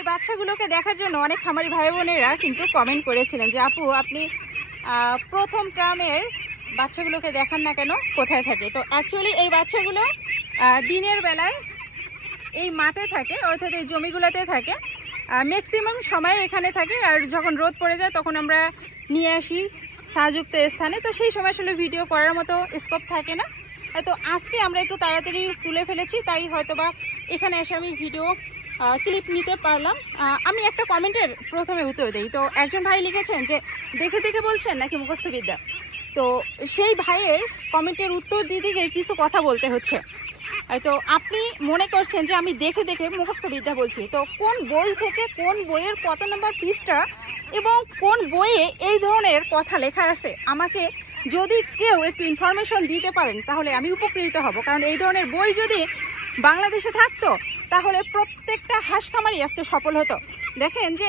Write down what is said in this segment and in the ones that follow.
এই বাচ্চাগুলোকে দেখার জন্য অনেক খামারি ভাই বোনেরা কিন্তু কমেন্ট করেছিলেন যে, আপু, আপনি প্রথম ট্রামের বাচ্চাগুলোকে দেখান না কেন? কোথায় থাকে? তো অ্যাকচুয়ালি এই বাচ্চাগুলো দিনের বেলায় এই মাঠে থাকে, অর্থাৎ এই জমিগুলোতে থাকে। ম্যাক্সিমাম সময় এখানে থাকে আর যখন রোদ পড়ে যায় তখন আমরা নিয়ে আসি সাযুক্ত স্থানে। তো সেই সময় আসলে ভিডিও করার মতো স্কোপ থাকে না। তো আজকে আমরা একটু তাড়াতাড়ি তুলে ফেলেছি, তাই হয়তোবা এখানে এসে আমি ভিডিও ক্লিপ নিতে পারলাম। আমি একটা কমেন্টের প্রথমে উত্তর দিই। তো একজন ভাই লিখেছেন যে, দেখে দেখে বলছেন নাকি মুখস্থ বিদ্যা তো সেই ভাইয়ের কমেন্টের উত্তর দিয়ে দিকে কিছু কথা বলতে হচ্ছে। তো আপনি মনে করছেন যে, আমি দেখে দেখে মুখস্থ বিদ্যা বলছি। তো কোন বই থেকে কোন বইয়ের কত নম্বর পৃষ্ঠা এবং কোন বইয়ে এই ধরনের কথা লেখা আছে? আমাকে যদি কেউ একটু ইনফরমেশন দিতে পারেন, তাহলে আমি উপকৃত হব। কারণ এই ধরনের বই যদি বাংলাদেশে থাকতো তাহলে প্রত্যেকটা হাঁস খামারি আজকে সফল হতো। দেখেন যে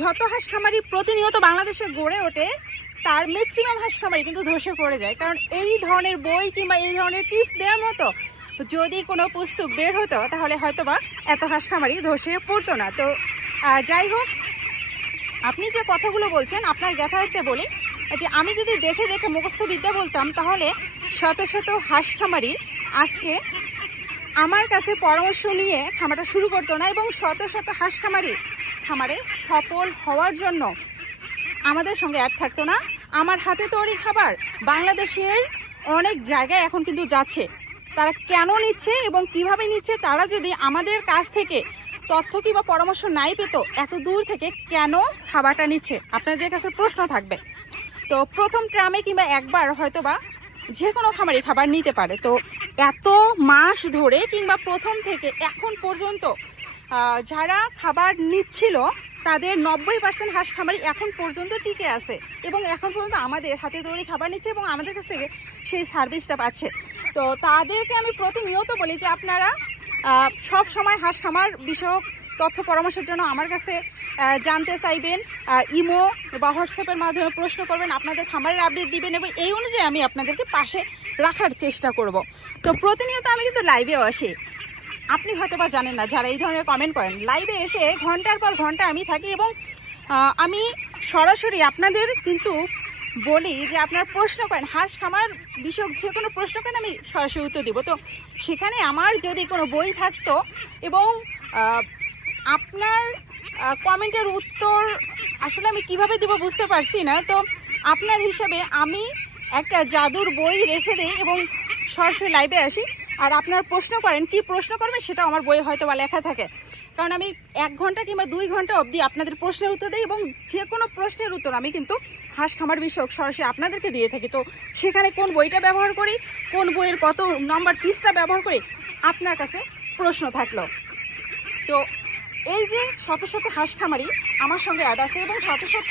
যত হাঁস খামারি প্রতিনিয়ত বাংলাদেশে গড়ে ওঠে, তার ম্যাক্সিমাম হাঁস খামারি কিন্তু ধসে পড়ে যায়। কারণ এই ধরনের বই কিংবা এই ধরনের টিপস দেওয়ার মতো যদি কোনো পুস্তক বের হতো, তাহলে হয়তো বা এত হাঁস খামারি ধসে পড়তো না। তো যাই হোক, আপনি যে কথাগুলো বলছেন, আপনার যথার্থে বলি যে আমি যদি দেখে দেখে মুখস্থ বিদ্যা বলতাম, তাহলে শত শত হাঁস খামারি আজকে আমার কাছে পরামর্শ নিয়ে খামারটা শুরু করতো না এবং শত শত হাঁস খামারি খামারে সফল হওয়ার জন্য আমাদের সঙ্গে অ্যাড থাকতো না। আমার হাতে তৈরি খাবার বাংলাদেশের অনেক জায়গায় এখন কিন্তু যাচ্ছে। তারা কেন নিচ্ছে এবং কীভাবে নিচ্ছে তারা যদি আমাদের কাছ থেকে তথ্য কিংবা পরামর্শ নাই পেত, এত দূর থেকে কেন খাবারটা নিচ্ছে? আপনাদের কাছে প্রশ্ন থাকবে। তো প্রথম ট্রামে কিংবা একবার হয়তোবা যে কোনো খামারি খাবার নিতে পারে। তো এত মাস ধরে কিংবা প্রথম থেকে এখন পর্যন্ত যারা খাবার নিচ্ছিল, তাদের নব্বই পার্সেন্ট হাঁস খামারি এখন পর্যন্ত টিকে আছে এবং এখন পর্যন্ত আমাদের হাতে তৈরি খাবার নিচ্ছে এবং আমাদের কাছ থেকে সেই সার্ভিসটা পাচ্ছে। তো তাদেরকে আমি প্রতিনিয়ত বলি যে আপনারা সব সময় হাঁস খামার বিষয়ক তথ্য পরামর্শের জন্য আমার কাছে জানতে চাইবেন। ইমো বা হোয়াটসঅ্যাপের মাধ্যমে প্রশ্ন করবেন, আপনাদের খামারের আপডেট দিবেন এবং এই অনুযায়ী আমি আপনাদেরকে পাশে রাখার চেষ্টা করব। তো প্রতিনিয়ত আমি কিন্তু লাইভেও আসি। আপনি হয়তো বা জানেন না, যারা এই ধরনের কমেন্ট করেন লাইভে এসে ঘণ্টার পর ঘণ্টা আমি থাকি এবং আমি সরাসরি আপনাদের কিন্তু বলি যে আপনার প্রশ্ন করেন, হাঁস খামার বিষয়ক যে কোনো প্রশ্ন করেন আমি সরাসরি উত্তর দেবো। তো সেখানে আমার যদি কোনো বই থাকতো এবং আপনার কমেন্টের উত্তর আসলে আমি কীভাবে দেবো বুঝতে পারছি না। তো আপনার হিসাবে আমি একটা জাদুর বই রেখে দিই এবং সরাসরি লাইভে আসি। আর আপনার প্রশ্ন করেন, কি প্রশ্ন করবেন সেটা আমার বইয়ে হয়তো বা লেখা থাকে। কারণ আমি এক ঘণ্টা কিংবা দুই ঘণ্টা অবধি আপনাদের প্রশ্নের উত্তর দিই এবং যে কোনো প্রশ্নের উত্তর আমি কিন্তু হাঁস খামার বিষয়ক সরাসরি আপনাদেরকে দিয়ে থাকি। তো সেখানে কোন বইটা ব্যবহার করি, কোন বইয়ের কত নম্বর পিসটা ব্যবহার করি, আপনার কাছে প্রশ্ন থাকল। তো এই যে শত শত হাঁস খামারি আমার সঙ্গে অ্যাড আছে এবং শত শত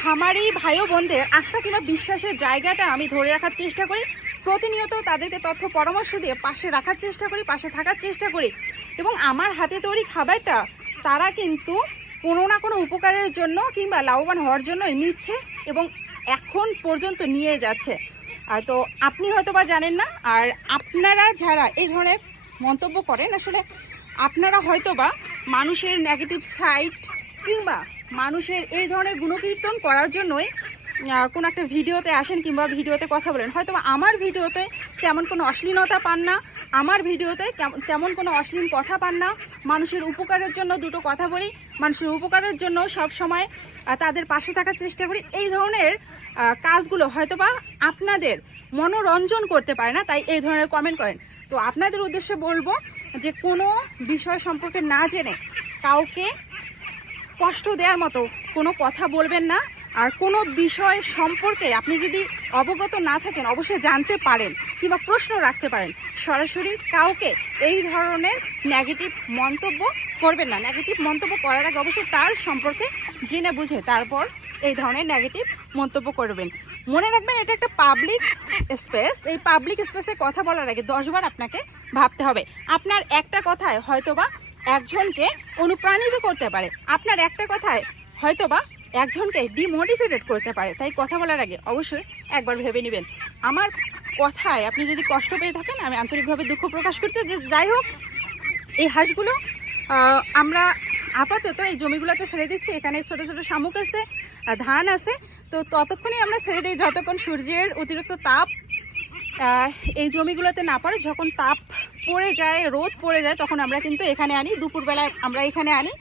খামারি ভাই বোনদের আস্থা কিংবা বিশ্বাসের জায়গাটা আমি ধরে রাখার চেষ্টা করি, প্রতিনিয়ত তাদেরকে তথ্য পরামর্শ দিয়ে পাশে রাখার চেষ্টা করি, পাশে থাকার চেষ্টা করি এবং আমার হাতে তৈরি খাবারটা তারা কিন্তু কোনো না কোনো উপকারের জন্য কিংবা লাভবান হওয়ার জন্য নিচ্ছে এবং এখন পর্যন্ত নিয়ে যাচ্ছে। তো আপনি হয়তো বা জানেন না, আর আপনারা যারা এই ধরনের মন্তব্য করেন, আসলে আপনারা হয়তোবা মানুষের নেগেটিভ সাইড কিংবা মানুষের এই ধরনের গুণকীর্তন করার জন্যই কোনো একটা ভিডিওতে আসেন কিংবা ভিডিওতে কথা বলেন হয়তো আমার ভিডিওতে তেমন কোনো অশ্লীলতা পান না, আমার ভিডিওতে তেমন কোনো অশ্লীল কথা পান না, মানুষের উপকারের জন্য দুটো কথা বলি, মানুষের উপকারের জন্য সব সময় তাদের পাশে থাকার চেষ্টা করি, এই ধরনের কাজগুলো হয়তো বা আপনাদের মনোরঞ্জন করতে পারে না, তাই এই ধরনের কমেন্ট করেন। তো আপনাদের উদ্দেশ্যে বলব যে কোনো বিষয় সম্পর্কে না জেনে কাউকে কষ্ট দেওয়ার মতো কোনো কথা বলবেন না আর কোনো বিষয় সম্পর্কে আপনি যদি অবগত না থাকেন, অবশ্যই জানতে পারেন কিংবা প্রশ্ন রাখতে পারেন, সরাসরি কাউকে এই ধরনের নেগেটিভ মন্তব্য করবেন না। নেগেটিভ মন্তব্য করার আগে অবশ্যই তার সম্পর্কে জেনে বুঝে তারপর এই ধরনের নেগেটিভ মন্তব্য করবেন। মনে রাখবেন, এটা একটা পাবলিক স্পেস এই পাবলিক স্পেসে কথা বলার আগে দশবার আপনাকে ভাবতে হবে। আপনার একটা কথায় হয়তোবা একজনকে অনুপ্রাণিত করতে পারে। আপনার একটা কথায় হয়তোবা একজনকে ডিমোটিভেটেড করতে পারে, তাই কথা বলার আগে অবশ্যই একবার ভেবে নেবেন। আমার কথায় আপনি যদি কষ্ট পেয়ে থাকেন, আমি আন্তরিকভাবে দুঃখ প্রকাশ করতে যে যাই হোক, এই হাঁসগুলো আমরা আপাতত এই জমিগুলোতে ছেড়ে দিচ্ছি। এখানে ছোট ছোট শামুক আছে ধান আছে। তো ততক্ষণই আমরা ছেড়ে দিই, যতক্ষণ সূর্যের অতিরিক্ত তাপ এই জমিগুলোতে না পড়ে। যখন তাপ পড়ে যায়, রোদ পড়ে যায়, তখন আমরা কিন্তু এখানে আনি। দুপুরবেলায় আমরা এখানে আনি।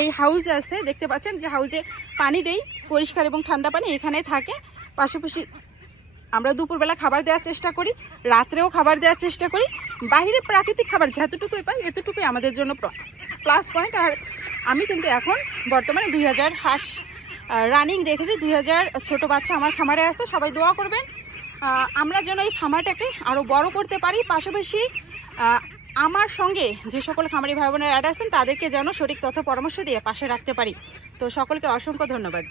এই হাউস আছে, দেখতে পাচ্ছেন যে হাউজে পানি দেই, পরিষ্কার এবং ঠান্ডা পানি এখানে থাকে। পাশাপাশি আমরা দুপুরবেলা খাবার দেওয়ার চেষ্টা করি, রাত্রেও খাবার দেওয়ার চেষ্টা করি। বাইরে প্রাকৃতিক খাবার যতটুকুই পাই, এতটুকুই আমাদের জন্য প্লাস পয়েন্ট আর আমি কিন্তু এখন বর্তমানে দুই হাজার হাঁস রানিং রেখেছি দুই হাজার ছোটো বাচ্চা আমার খামারে আছে, সবাই দোয়া করবেন। আমরা যেন এই খামারটাকে আরও বড় করতে পারি। পাশাপাশি আমার সঙ্গে যে সকল খামারি ভাই বোনের অ্যাড আছেন, তাদেরকে যেন সঠিক তথ্য পরামর্শ দিয়ে পাশে রাখতে পারি। তো সকলকে অসংখ্য ধন্যবাদ।